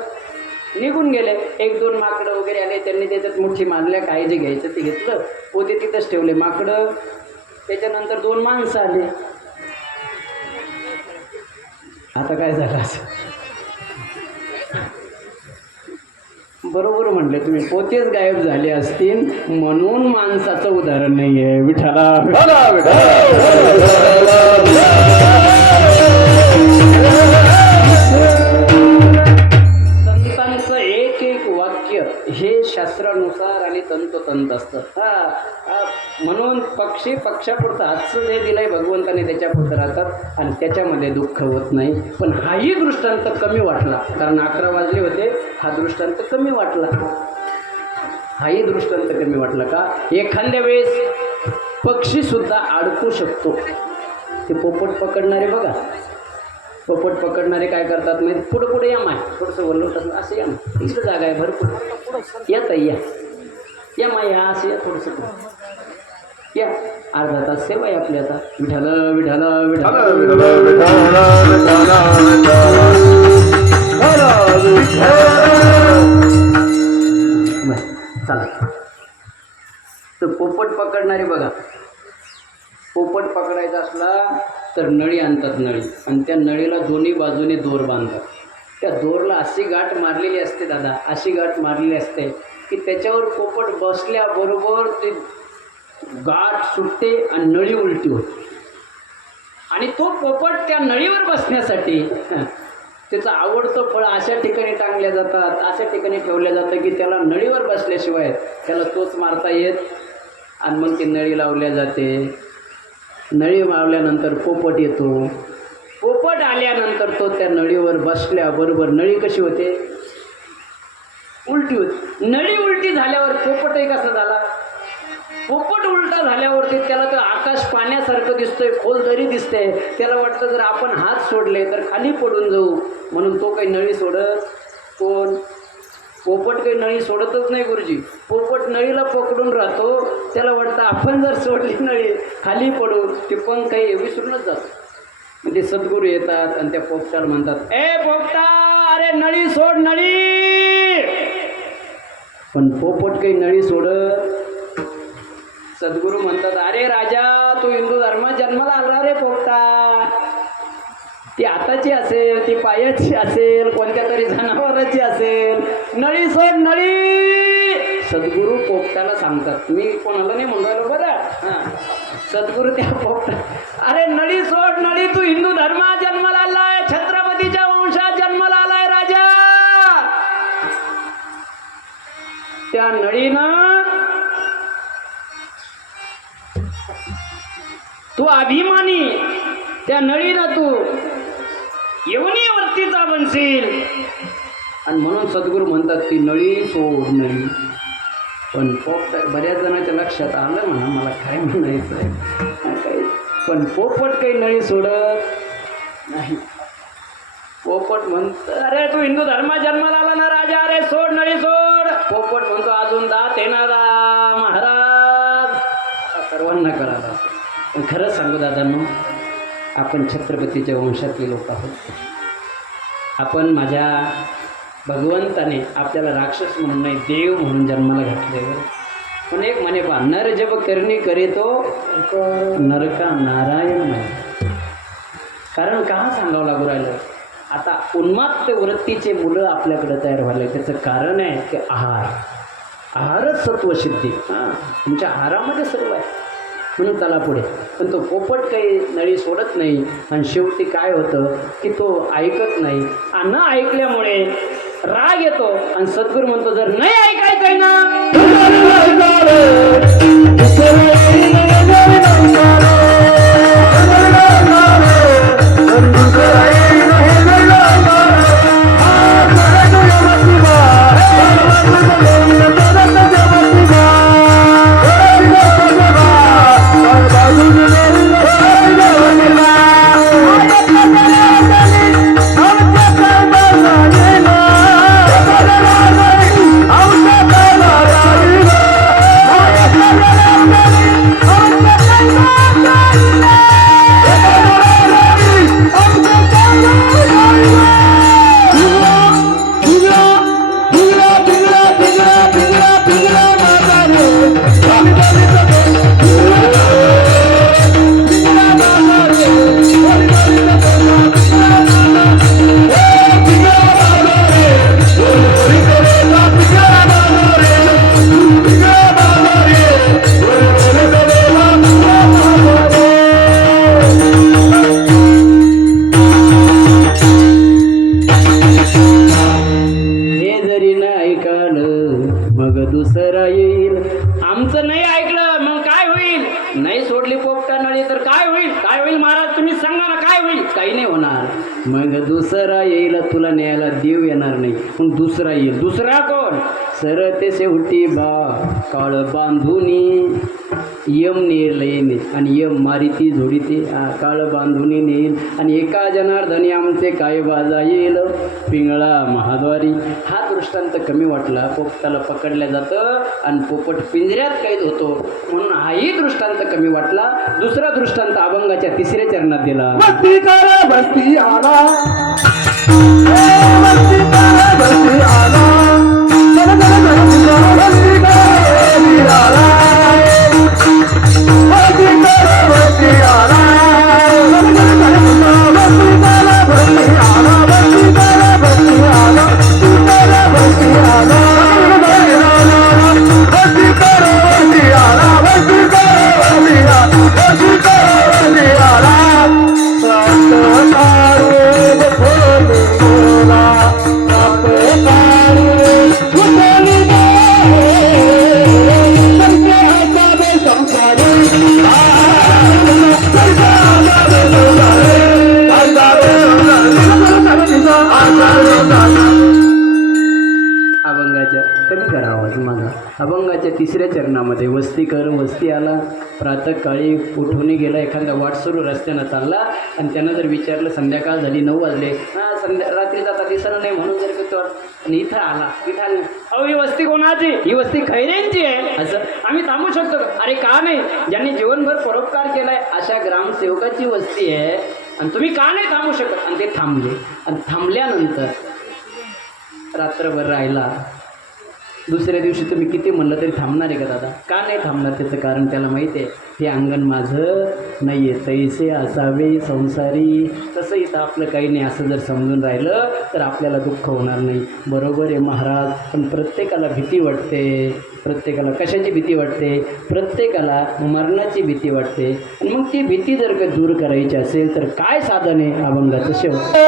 निघून गेले. 1-2 माकडं वगैरे आले, त्यांनी त्याच्यात मुठ्ठी मारल्या, काय जे घ्यायचं ते घेतलं, पोते तिथंच ठेवले माकडं. त्याच्यानंतर 2 माणसं आले. आता काय झालं असं? बरोबर म्हटलं तुम्ही, पोतेच गायब झाले असतील म्हणून माणसाचं उदाहरण नाही आहे. विठाला संतांचं एक एक वाक्य हे शास्त्रानुसार आणि तंतोतंत असतं. म्हणून पक्षी पक्षापुरतं हातचं जे दिलंय भगवंताने त्याच्यापुरतं राहतात आणि त्याच्यामध्ये दुःख होत नाही. पण हाही दृष्टांत कमी वाटला, कारण 11 वाजले होते, हा दृष्टांत कमी वाटला. हाही दृष्टांत कमी वाटला का? एखाद्या वेळेस पक्षी सुद्धा अडकू शकतो. ते पोपट पकडणारे बघा, पोपट पकडणारे काय करतात माहिती, पुढं पुढे या माय, थोडंसं वरलोट असं या, इकडं जागा आहे भरपूर, या ताई या माय, या असं या, थोडंसं या, अर्धा तास सेवा आहे आपली आता. विठाला विठाला विठाला चला. तर पोपट पकडणारे बघा, पोपट पकडायचा असला तर नळी आणतात, नळी, आणि त्या नळीला दोन्ही बाजूने दोर बांधतात. त्या दोरला अशी गाठ मारलेली असते दादा, अशी गाठ मारलेली असते की त्याच्यावर पोपट बसल्याबरोबर ते गाठ सुटते आणि नळी उलटी होते. आणि तो पोपट त्या नळीवर बसण्यासाठी त्याचं आवडतं फळ अशा ठिकाणी टांगल्या जातात, अशा ठिकाणी ठेवल्या जातं की त्याला नळीवर बसल्याशिवाय त्याला तोच मारता येत. आणि मग ती नळी लावल्या जाते. नळी मारल्यानंतर पोपट येतो. पोपट आल्यानंतर तो त्या नळीवर बसल्याबरोबर नळी कशी होते, उलटी होती. नळी उलटी झाल्यावर पोपटही कसा झाला, पोपट उलटा झाल्यावरती त्याला तर आकाश पाण्यासारखं दिसतंय, खोल दरी दिसते. त्याला वाटतं जर आपण हात सोडले तर खाली पडून जाऊ, म्हणून तो काही नळी सोडत, कोण पोपट काही नळी सोडतच नाही गुरुजी. पोपट नळीला पकडून राहतो, त्याला वाटतं आपण जर सोडली नळी खाली पडू, ते पण काही विसरूनच जातो. म्हणजे सद्गुरू येतात आणि त्या पोपटाला म्हणतात, ए पोपटा, अरे नळी सोड, नळी. पण पोपट काही नळी सोडत. सद्गुरू म्हणतात, अरे राजा, तू हिंदू धर्मात जन्माला आला रे पोपटा. ती आताची असेल, ती पायाची असेल, कोणत्या तरी जनावराची असेल, नळी सोड, नळी. सद्गुरू पोपटाला सांगतात, मी कोणाला नाही म्हणतो बरं. सद्गुरू त्या पोपटा, अरे नळी सोड, नळी, तू हिंदू धर्मात जन्माला आलाय, छत्रपतीच्या वंशात जन्माला आलाय राजा. त्या नळीनं तू अभिमानी, त्या नळीनं तू येवनीवरतीचा बनशील. आणि म्हणून सद्गुरू म्हणतात ती नळी सोड, नळी. पण पोपट बऱ्याच जणांच्या लक्षात आलं म्हणा, मला काय म्हणायचं आहे, पण पोपट काही नळी सोडत नाही. पोपट म्हणतो, अरे तू हिंदू धर्मात जन्माला आला ना राजा, अरे सोड, नळी सोड. पोपट म्हणतो, अजून दात येणारा महाराज. सर्वांना कळाला. पण खरंच सांगू दादांनो, आपण छत्रपतीच्या वंशातले लोक आहोत. आपण माझ्या भगवंताने आपल्याला राक्षस म्हणून नाही, देव म्हणून जन्माला घातलेलं. पण एक म्हणे पहा, नर जब करणी करे तो नरका नारायण नाही. कारण का सांगावं लागू राहिलं, आता उन्मात्त वृत्तीचे मुलं आपल्याकडे तयार व्हायला, त्याचं कारण आहे की आहारच सत्वसिद्धी. तुमच्या आहारामध्ये सर्व आहे, म्हणून चला पुढे. पण तो पोपट काही नळी सोडत नाही. आणि शेवटी काय होतं की तो ऐकत नाही. न ऐकल्यामुळे राग येतो आणि सद्गुरू म्हणतो, जर नाही ऐकायचंय ना म्हणाल मग दुसरा येईल. आमचं नाही ऐकलं मग काय होईल? नाही सोडली पोपटा नळी तर काय होईल? काय होईल महाराज तुम्ही सांगा ना, काय होईल? काही नाही होणार. मग दुसरा येईल, तुला न्यायला देव येणार नाही, मग दुसरा येईल. दुसरा कोण? सरते शेवटी बा काळ बांधुनी यम नेल आणि यम मारिती झोडीते काळ बांधुनी नेईल. आणि एका जनार्दनी आमचे काय बाजा येईल पिंगळा महाद्वारी. हा दृष्टांत कमी वाटला, पोपटाला पकडल्या जातं आणि पोपट पिंजऱ्यात कैद होतो म्हणून हाही दृष्टांत कमी वाटला. दुसरा दृष्टांत अभंगाच्या 3ऱ्या चरणात दिला. बस्ती करा बस्ती आला, बस्ती करा बस्ती आला, बस्ती करा बस्ती आला, बस्ती करा बस्ती आला, बस्ती करा बस्ती आला, बस्ती करा बस्ती आला, बस्ती आला, बस्ती करा बस्ती आला, बस्ती करा बस्ती आला, बस्ती करा बस्ती आला. अभंगाच्या कमी करा आवाज माझा. अभंगाच्या 3ऱ्या चरणामध्ये वस्ती कर वस्ती आला. प्रातःकाळी उठून गेला, एखादा वाटसरू रस्त्यानं चालला आणि त्यानं जर विचारलं संध्याकाळ झाली 9 वाजले, रात्रीचा आता दिसणं नाही म्हणून जर तो आणि इथं आला, इथं आला, अहो ही वस्ती कोणाची? ही वस्ती खैरेंची आहे. असं आम्ही थांबू शकतो का? अरे का नाही? ज्यांनी जीवनभर परोपकार केलाय अशा ग्रामसेवकाची वस्ती आहे आणि तुम्ही का नाही थांबू शकत? आणि ते थांबले आणि थांबल्यानंतर रात्रभर राहिला. दुसऱ्या दिवशी तुम्ही किती म्हणलं तरी थांबणार आहे का दादा? का नाही थांबणार? त्याचं कारण त्याला माहिती आहे, हे अंगण माझं नाही आहे, तैसे असावे संसारी. तसं इथं आपलं काही नाही असं जर समजून राहिलं तर आपल्याला दुःख होणार नाही. बरोबर आहे महाराज, पण प्रत्येकाला भीती वाटते. प्रत्येकाला कशाची भीती वाटते? प्रत्येकाला मरणाची भीती वाटते. आणि मग ती भीती जर का दूर करायची असेल तर काय साधन आहे? अभंगाचं शेवट.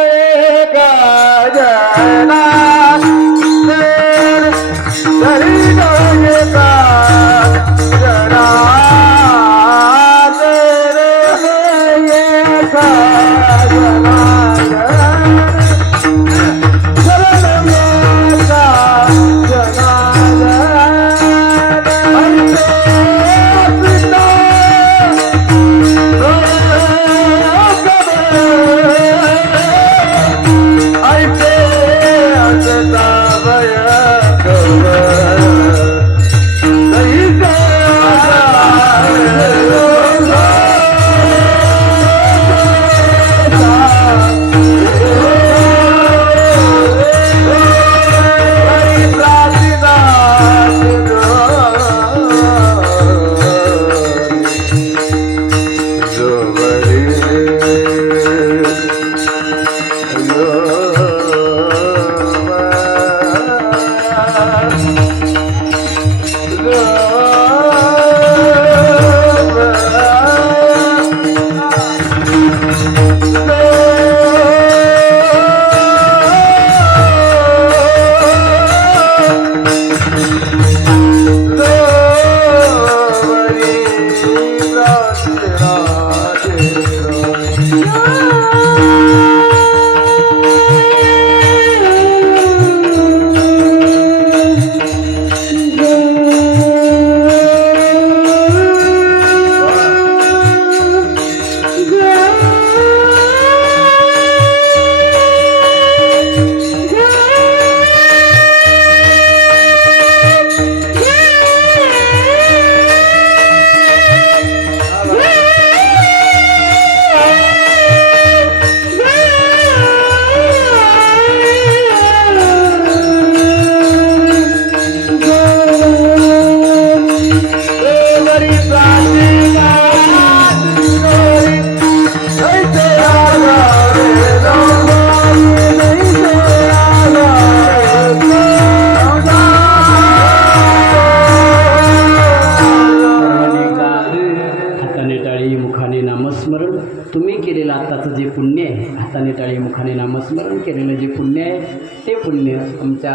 हाताने टाळी मुखाने नामस्मरण केलेलं जे पुण्य आहे ते पुण्य आमच्या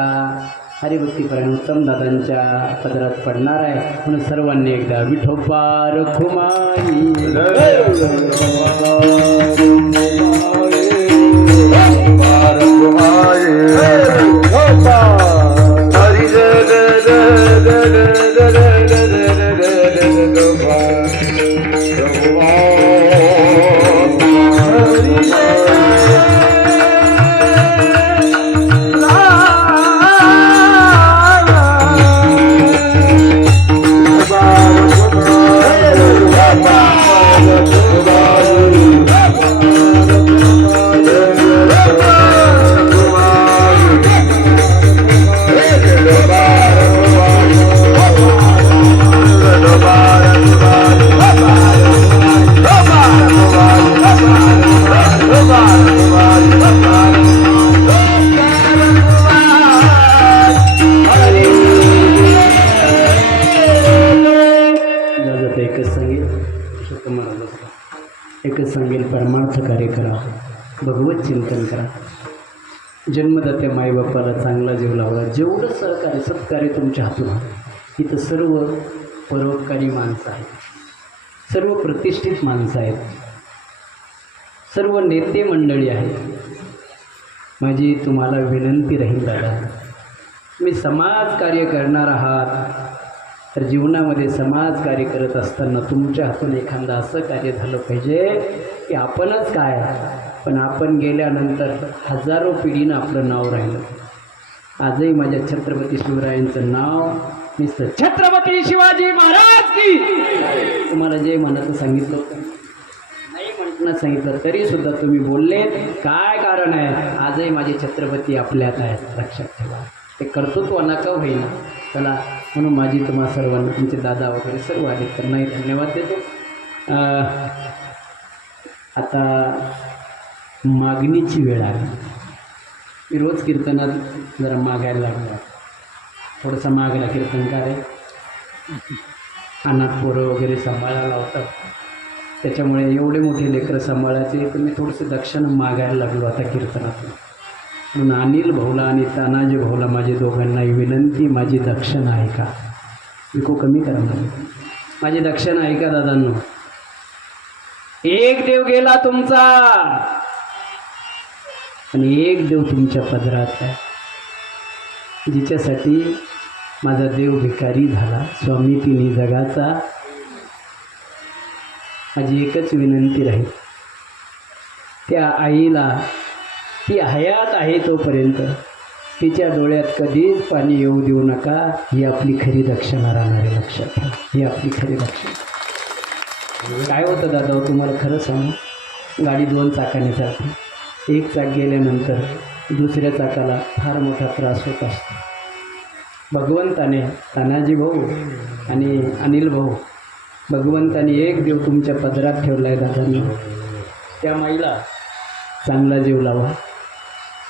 हरिभक्तीपरायण उत्तम दादांच्या पदरात पडणार आहे. म्हणून सर्वांनी एकदा विठोबा रखुमाई हरि जय जय जय जय जय जय जय जय जय एकच सांगेल परमार्थ कार्य करा, भगवत चिंतन करा, जन्मदात्या माईबापाला चांगला जीव लावा. जेवढं सहकार्य सत्कार्य तुमच्या हातून इथं सर्व परोपकारी माणसं आहेत, सर्व प्रतिष्ठित माणसं आहेत, सर्व नेते मंडळी आहेत. माझी तुम्हाला विनंती राहील दादा, तुम्ही समाजकार्य करणार आहात तर जीवनामध्ये समाजकार्य करत असताना तुमच्या हातून एखादं असं कार्य झालं पाहिजे की आपणच काय पण आपण गेल्यानंतर हजारो पिढीनं आपलं नाव राहिलं. आजही माझ्या छत्रपती शिवरायांचं नाव नुसतं छत्रपती शिवाजी महाराज की. तुम्हाला जे मनाचं सांगितलं होतं नाही म्हणणं सांगितलं तरीसुद्धा तुम्ही बोलले. काय कारण आहे? आजही माझे छत्रपती आपल्यात आहेत, लक्षात ठेवा. ते कर्तृत्व नका होईना चला. म्हणून माझी तुम्हा सर्वांना तुमचे दादा वगैरे सर्व आले त्यांनाही धन्यवाद देतो. आता मागणीची वेळ आली. मी रोज कीर्तनात जरा मागायला लागला, थोडंसं मागला कीर्तनकार आहे, अनाथ पोरं वगैरे सांभाळायला लावतात, त्याच्यामुळे एवढे मोठे लेकरं सांभाळायचे तर मी थोडंसं दक्षिण मागायला लागलो आता कीर्तनातून. म्हणून अनिल भाऊला आणि तानाजी भाऊला माझे दोघांनाही विनंती, माझी दक्षिणा आहे का विको कमी करा, माझी दक्षिणा आहे का दादांनो. एक देव गेला तुमचा आणि एक देव तुमच्या पदरात आहे, जिच्यासाठी माझा देव भिकारी झाला, स्वामी तिन्ही जगाचा. माझी एकच विनंती राहील, त्या आईला ती हयात आहे तोपर्यंत तिच्या डोळ्यात कधीच पाणी येऊ देऊ नका. ही आपली खरी दक्षिणा राहणार आहे, लक्षात ठेवा. ही आपली खरी दक्षिणा. काय होतं दादा तुम्हाला खरं सांगू, गाडी 2 चाकाने चालते. एक चाक गेल्यानंतर दुसऱ्या चाकाला फार मोठा त्रास होत असतो. भगवंताने तानाजी भाऊ आणि अनिल भाऊ, भगवंताने एक देव तुमच्या पदरात ठेवला आहे दादांनी. त्या माईला चांगला जीव लावा,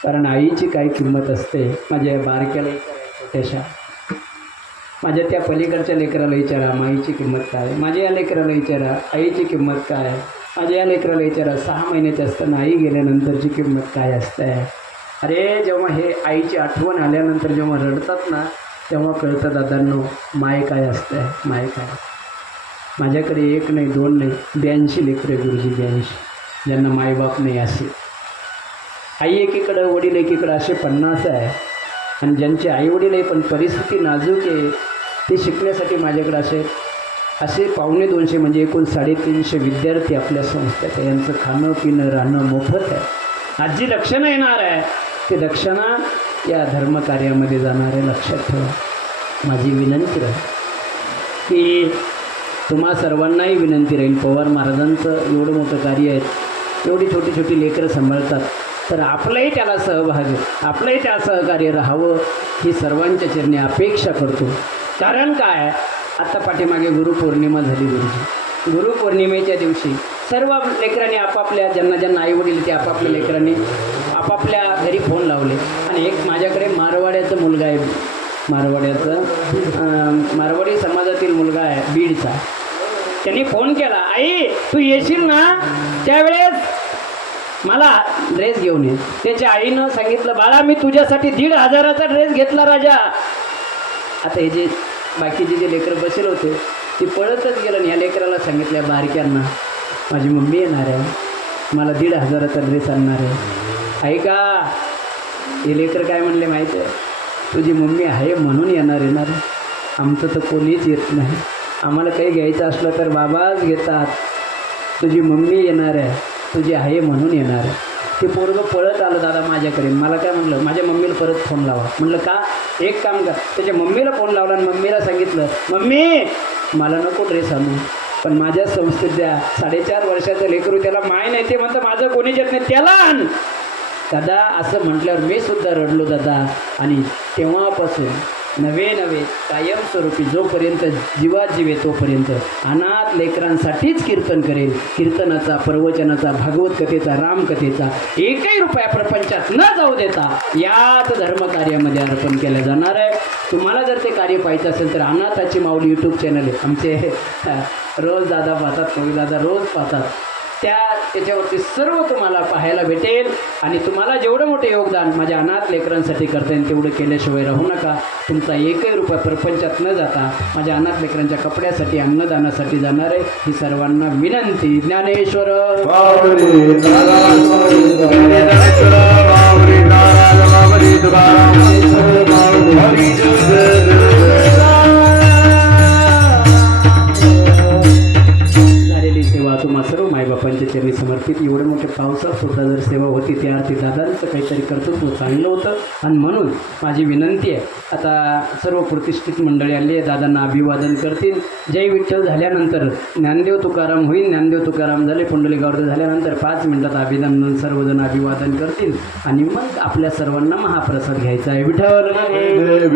कारण आईची काय किंमत असते. माझ्या बारक्या छोट्याशा, माझ्या त्या पलीकडच्या लेकराला विचारा माईची किंमत काय, माझ्या या लेकराला विचारा आईची किंमत काय, माझ्या या लेकराला विचारा 6 महिन्याची असताना आई गेल्यानंतरची किंमत काय असते. अरे जेव्हा हे आईची आठवण आल्यानंतर जेव्हा रडतात ना तेव्हा कळतं दादांनो माय काय असते, माय काय. माझ्याकडे 1 नाही 2 नाही 82 लेकरे गुरुजी, 82 ज्यांना मायबाप नाही असे. आई एकीकडं वडील एकीकडं असे 50 आहे. आणि ज्यांचे आईवडील आहे पण परिस्थिती नाजूक आहे ते शिकण्यासाठी माझ्याकडे असे 250 म्हणजे एकूण 350 विद्यार्थी आपल्या संस्थेत आहे. यांचं खाणं पिणं राहणं मोफत आहे. आज जी दक्षिणा येणार आहे ते दक्षिणा या धर्मकार्यामध्ये जाणार आहे, लक्षात ठेवा. माझी विनंती राहील की तुम्हा सर्वांनाही विनंती राहील, पवार महाराजांचं एवढं मोठं कार्य आहे, एवढी छोटी छोटी लेकरं सांभाळतात, तर आपलंही त्याला सहभाग आहे, आपलंही त्या सहकार्य राहावं ही सर्वांच्या चरणी अपेक्षा करतो. कारण काय, आत्ता पाठीमागे गुरुपौर्णिमा झाली. गुरुपौर्णिमेच्या दिवशी सर्व लेकरांनी आपापल्या ज्यांना आईवडील ते आपापल्या लेकरांनी आपापल्या घरी फोन लावले. आणि एक माझ्याकडे मारवाड्याचा मुलगा आहे, मारवाडी समाजातील मुलगा आहे बीडचा. त्यांनी फोन केला, आई तू येशील ना, त्यावेळेस मला ड्रेस घेऊन ये. त्याच्या आईनं सांगितलं बाळा मी तुझ्यासाठी 1,500चा ड्रेस घेतला राजा. आता हे जे बाकीचे जे लेकरं बसेल होते ते पळतच गेलं आणि या लेकराला सांगितल्या बारक्यांना माझी मम्मी येणार आहे, मला 1,500चा ड्रेस आणणार आहे. ऐका हे लेकर काय म्हणले माहिती आहे, तुझी मम्मी आहे म्हणून येणार. आमचं तर कोणीच येत नाही, आम्हाला काही घ्यायचं असलं तर बाबाच घेतात. तुझी मम्मी येणार आहे, तुझी आहे म्हणून येणार आहे. ते पोरगं पळत आलं दादा माझ्याकडे. मला काय म्हटलं माझ्या मम्मीला परत फोन लावा. म्हटलं का? एक काम कर, त्याच्या मम्मीला फोन लावला आणि मम्मीला सांगितलं मम्मी मला नको ड्रेस आणू, पण माझ्या संस्थेत द्या. 4.5 वर्षाचं लेकरू त्याला माय नाही, ते म्हणतं माझं कोणीच येत नाही, त्याला आण. दादा असं म्हटल्यावर मी सुद्धा रडलो दादा. आणि तेव्हापासून नवे कायमस्वरूपी जोपर्यंत जीवात जीवे तोपर्यंत अनाथ लेकरांसाठीच कीर्तन करेल. कीर्तनाचा, प्रवचनाचा, भागवत कथेचा, रामकथेचा एकही रुपया प्रपंचात न जाऊ देता याच धर्मकार्यामध्ये अर्पण केलं जाणार आहे. तुम्हाला जर ते कार्य पाहायचं असेल तर अनाथाची माऊली यूट्यूब चॅनल आहे आमचे. रोज दादा पाहतात, कवी दादा रोज पाहतात. त्याच्यावरती सर्व तुम्हाला पाहायला भेटेल. आणि तुम्हाला जेवढं मोठं योगदान माझ्या अनाथ लेकरांसाठी करता येईल तेवढं केल्याशिवाय राहू नका. तुमचा एकही रुपया प्रपंचात न जाता माझ्या अनाथ लेकरांच्या कपड्यासाठी, अन्नदानासाठी जाणार आहे. ही सर्वांना विनंती. ज्ञानेश्वर झालेली सेवा तुम्हा सर्व मायबापांच्या चरणी समर्पित. एवढे मोठे पावसात सुद्धा जर सेवा होती त्या अर्थी दादांचं काहीतरी कर्तृत्व चांगलं होतं. आणि म्हणून माझी विनंती आहे, आता सर्व प्रतिष्ठित मंडळी आली आहे, दादांना अभिवादन करतील. जय विठ्ठल झाल्यानंतर ज्ञानदेव तुकाराम होईल. ज्ञानदेव तुकाराम झाले, पुंडलिकावरती झाल्यानंतर 5 मिनिटात अभिनंदन सर्वजण अभिवादन करतील आणि मग आपल्या सर्वांना महाप्रसाद घ्यायचा आहे. विठ्ठल